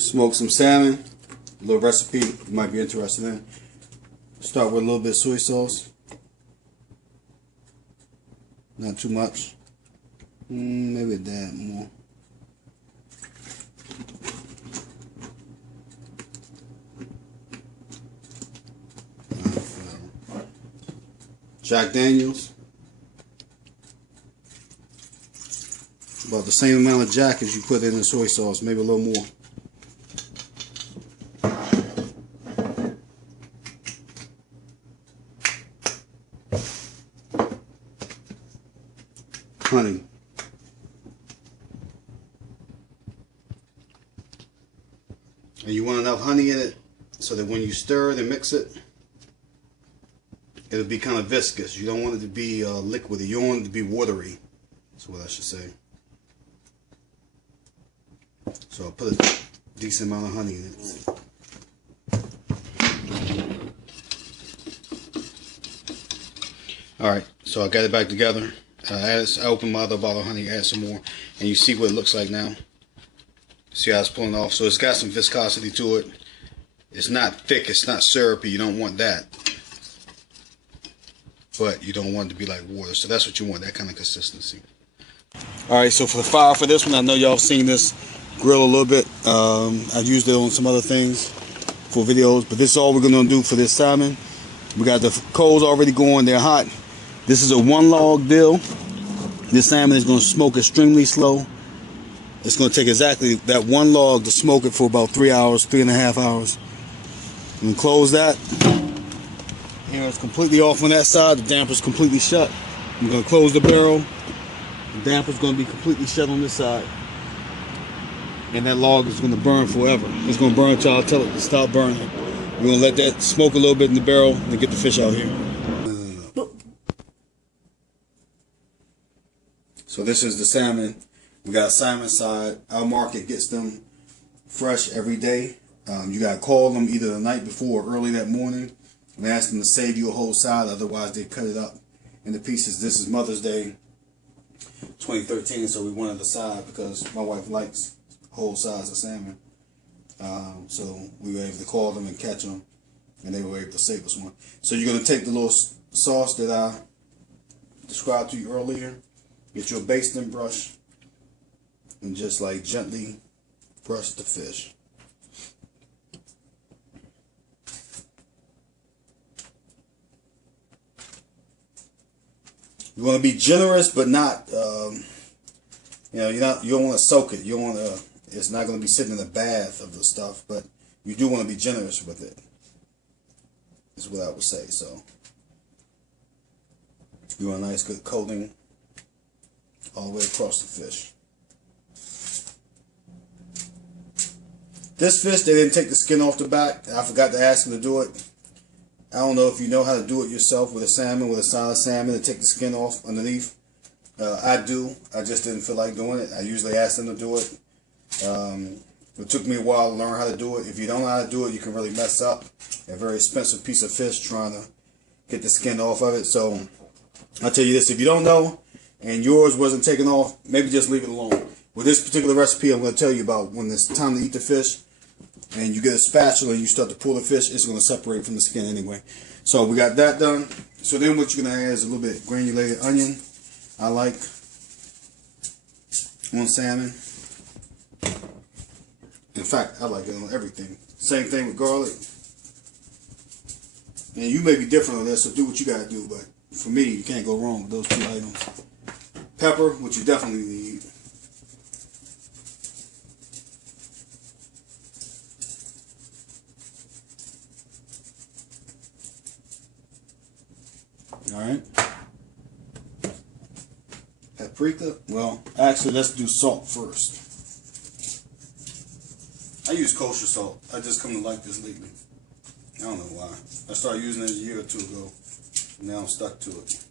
Smoke some salmon. A little recipe you might be interested in. Start with a little bit of soy sauce. Not too much. Maybe a dab more. Jack Daniels. About the same amount of Jack as you put in the soy sauce, maybe a little more. Honey. And you want enough honey in it so that when you stir it and mix it, it'll be kind of viscous. You don't want it to be liquidy. You don't want it to be watery. That's what I should say. So I'll put a decent amount of honey in it. Alright, so I got it back together. I opened my other bottle of honey, add some more, and you see what it looks like now. See how it's pulling off? So it's got some viscosity to it. It's not thick, it's not syrupy, you don't want that. But you don't want it to be like water, so that's what you want, that kind of consistency. Alright, so for the fire for this one, I know y'all have seen this grill a little bit. I've used it on some other things for videos, but this is all we're going to do for this salmon. We got the coals already going, they're hot. This is a one log deal. This salmon is going to smoke extremely slow. It's going to take exactly that one log to smoke it for about 3 hours, 3.5 hours. And close that. Here it's completely off on that side. The damper's completely shut. I'm going to close the barrel. The damper's going to be completely shut on this side. And that log is going to burn forever. It's going to burn until I tell it to stop burning. We're going to let that smoke a little bit in the barrel and get the fish out here. So this is the salmon. We got salmon side. Our market gets them fresh every day. You got to call them either the night before or early that morning and ask them to save you a whole side. Otherwise, they cut it up into pieces. This is Mother's Day 2013, so we wanted the side because my wife likes whole sides of salmon. So we were able to call them and catch them, and they were able to save us one. So you're going to take the little sauce that I described to you earlier, get your basting brush, and just like gently brush the fish. You want to be generous, but not, you don't want to soak it. You don't want to. It's not going to be sitting in the bath of the stuff, but you do want to be generous with it. Is what I would say. So you want a nice good coating all the way across the fish. This fish, they didn't take the skin off the back. I forgot to ask them to do it. I don't know if you know how to do it yourself with a salmon, with a solid salmon, to take the skin off underneath. I do. I just didn't feel like doing it. I usually ask them to do it. It took me a while to learn how to do it. If you don't know how to do it, you can really mess up a very expensive piece of fish trying to get the skin off of it. So I'll tell you this, if you don't know and yours wasn't taken off, maybe just leave it alone. With this particular recipe I'm going to tell you about, when it's time to eat the fish and you get a spatula and you start to pull the fish, it's going to separate from the skin anyway. So we got that done. So then what you're going to add is a little bit of granulated onion. I like on salmon. In fact, I like it on everything. Same thing with garlic. And you may be different on this, so do what you got to do. But for me, you can't go wrong with those two items. Pepper, which you definitely need. Alright. Paprika. Well, actually, let's do salt first. I use kosher salt. I just come to like this lately. I don't know why. I started using it a year or two ago. Now I'm stuck to it.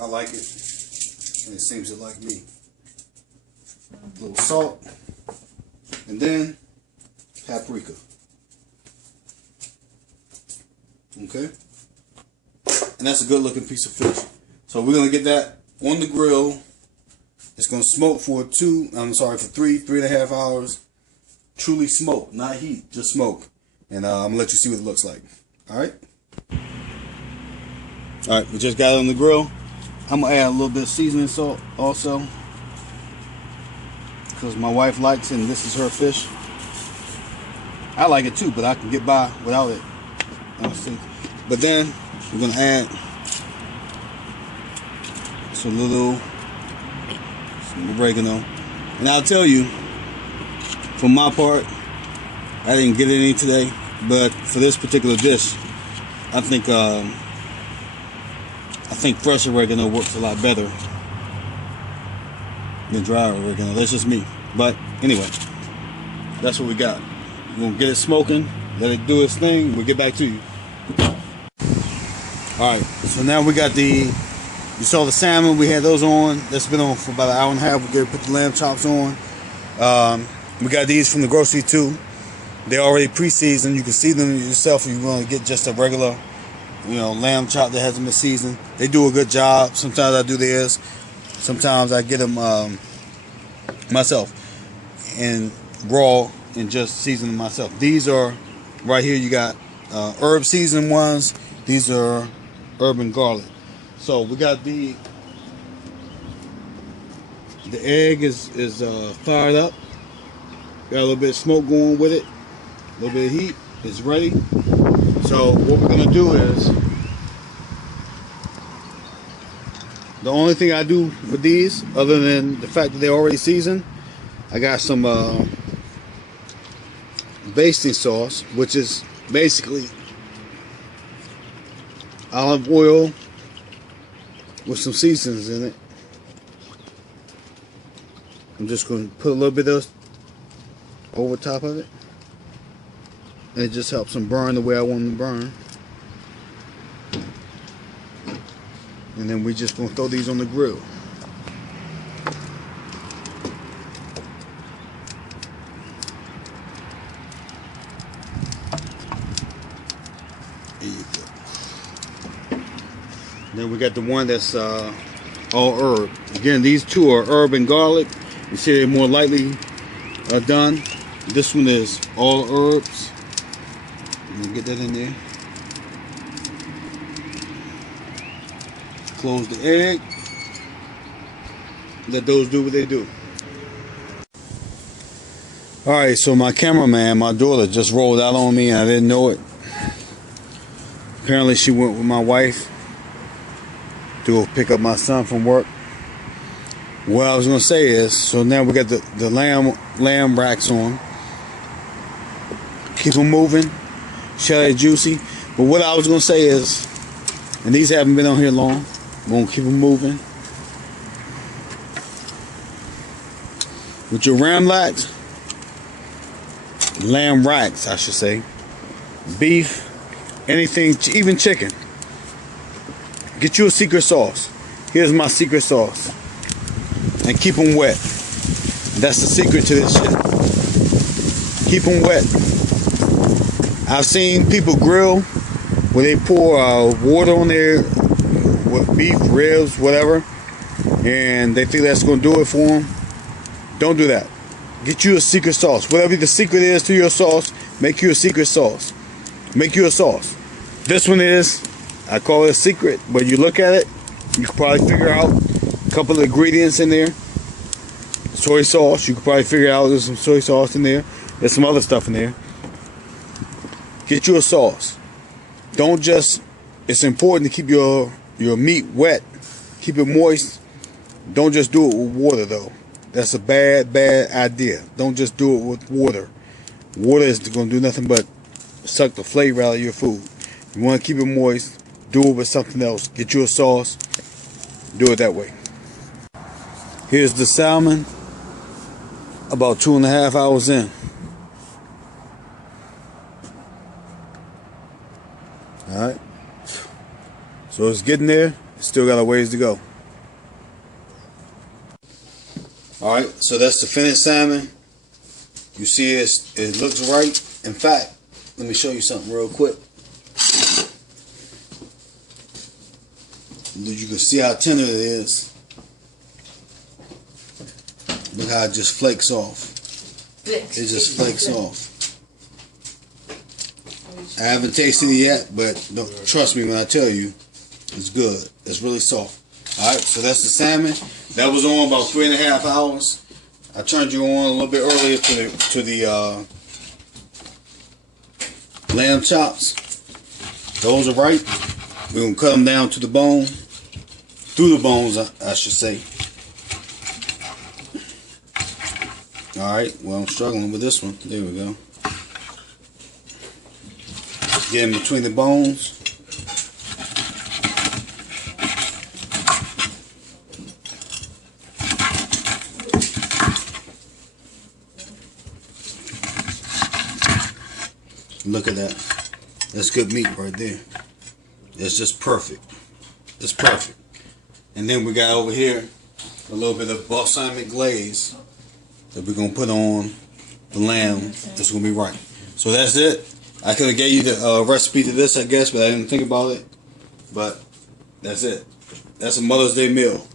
I like it, and it seems to like me. A little salt, and then paprika. Okay? And that's a good looking piece of fish. So we're going to get that on the grill It's going to smoke for 3.5 hours. Truly smoke, not heat, just smoke. And I'm going to let you see what it looks like. Alright? Alright, we just got it on the grill. I'm going to add a little bit of seasoning salt also, because my wife likes it and this is her fish. I like it too, but I can get by without it, honestly. But then we're going to add some oregano. And I'll tell you, for my part, I didn't get any today, but for this particular dish, I think fresh oregano works a lot better than dry oregano. That's just me. But anyway, that's what we got. We're gonna get it smoking, let it do its thing. We'll get back to you. Alright, so now we got you saw the salmon, we had those on. That's been on for about an hour and a half. We're gonna put the lamb chops on. We got these from the grocery too. They're already pre-seasoned. You can see them yourself if you want to get just a regular, lamb chop that hasn't been seasoned. They do a good job. Sometimes I do theirs. Sometimes I get them myself and raw and just season them myself. These are right here. You got herb seasoned ones. These are herb and garlic. So we got the egg is fired up. Got a little bit of smoke going with it. A little bit of heat. It's ready. So what we're gonna do is, the only thing I do with these, other than the fact that they're already seasoned, I got some basting sauce, which is basically olive oil with some seasonings in it. I'm just going to put a little bit of this over top of it, and it just helps them burn the way I want them to burn. And then we're just going to throw these on the grill. There you go. Then we got the one that's all herb. Again, these two are herb and garlic. You see they're more lightly done. This one is all herbs. Get that in there. Close the egg. Let those do what they do. Alright, so my cameraman, my daughter, just rolled out on me and I didn't know it. Apparently she went with my wife to go pick up my son from work. What I was going to say is, so now we got the lamb racks on. Keep them moving. Shelly juicy. But what I was going to say is, and these haven't been on here long, I'm going to keep them moving. With your lamb racks, I should say, beef, anything, even chicken, get you a secret sauce. Here's my secret sauce. And keep them wet. That's the secret to this shit. Keep them wet. I've seen people grill where they pour water on there with beef, ribs, whatever, and they think that's going to do it for them. Don't do that. Get you a secret sauce. Whatever the secret is to your sauce, make you a secret sauce. Make you a sauce. This one is, I call it a secret, but you look at it, you can probably figure out a couple of ingredients in there. Soy sauce, you can probably figure out there's some soy sauce in there. There's some other stuff in there. Get you a sauce. Don't just, it's important to keep your meat wet. Keep it moist. Don't just do it with water though. That's a bad idea. Don't just do it with water. Water is going to do nothing but suck the flavor out of your food. You want to keep it moist, do it with something else. Get you a sauce. Do it that way. Here's the salmon. About 2.5 hours in. Alright. So it's getting there. Still got a ways to go. Alright, so that's the finished salmon. You see it looks right. In fact, let me show you something real quick. You can see how tender it is. Look how it just flakes off. It just flakes off. I haven't tasted it yet, but don't trust me when I tell you, it's good. It's really soft. Alright, so that's the salmon. That was on about 3.5 hours. I turned you on a little bit earlier to the lamb chops. Those are right. We're going to cut them down to the bone. Through the bones, I should say. Alright, well, I'm struggling with this one. There we go. Get in between the bones. Look at that. That's good meat right there. It's just perfect. It's perfect. And then we got over here a little bit of balsamic glaze that we're going to put on the lamb. It's going to be right. So that's it. I could have gave you the recipe to this, I guess, but I didn't think about it. But that's it. That's a Mother's Day meal.